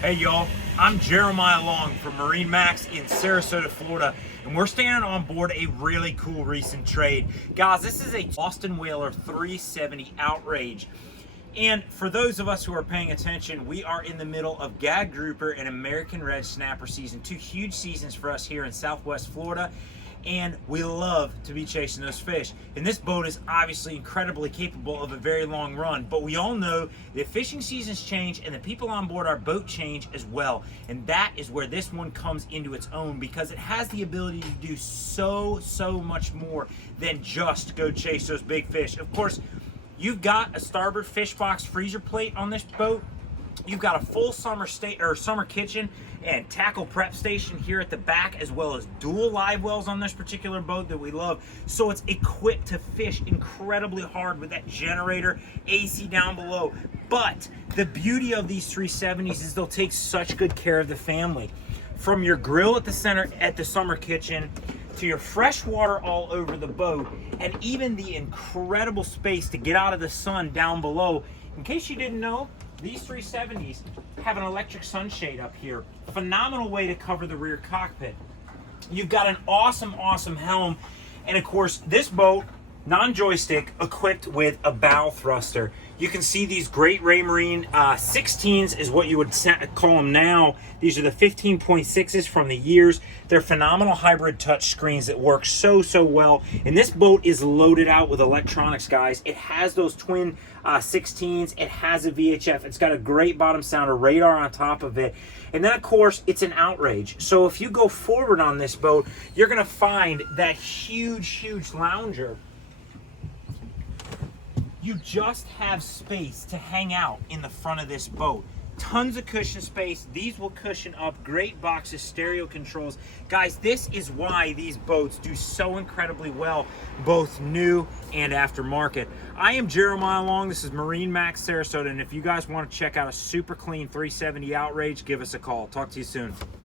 Hey y'all, I'm Jeremiah Long from MarineMax in Sarasota, Florida, and we're standing on board a really cool recent trade. Guys, this is a Boston Whaler 370 Outrage. And for those of us who are paying attention, we are in the middle of Gag Grouper and American Red Snapper season, two huge seasons for us here in Southwest Florida. And we love to be chasing those fish. And this boat is obviously incredibly capable of a very long run, but we all know that fishing seasons change and the people on board our boat change as well. And that is where this one comes into its own, because it has the ability to do so much more than just go chase those big fish. Of course, you've got a starboard fish box freezer plate on this boat. You've got a full summer kitchen and tackle prep station here at the back, as well as dual live wells on this particular boat that we love. So it's equipped to fish incredibly hard with that generator, AC down below. But the beauty of these 370s is they'll take such good care of the family. From your grill at the center at the summer kitchen, to your fresh water all over the boat, and even the incredible space to get out of the sun down below. In case you didn't know, these 370s have an electric sunshade up here. Phenomenal way to cover the rear cockpit. You've got an awesome helm. And of course, this boat, non-joystick, equipped with a bow thruster. You can see these great Raymarine 16s is what you would call them now. These are the 15.6s from the years. They're phenomenal hybrid touch screens that work so well. And this boat is loaded out with electronics, guys. It has those twin 16s. It has a VHF. It's got a great bottom sounder, radar on top of it. And then, of course, it's an Outrage. So if you go forward on this boat, you're going to find that huge lounger. You just have space to hang out in the front of this boat. Tons of cushion space. These will cushion up. Great boxes, stereo controls. Guys, this is why these boats do so incredibly well, both new and aftermarket. I am Jeremiah Long. This is MarineMax Sarasota. And if you guys want to check out a super clean 370 Outrage, give us a call. Talk to you soon.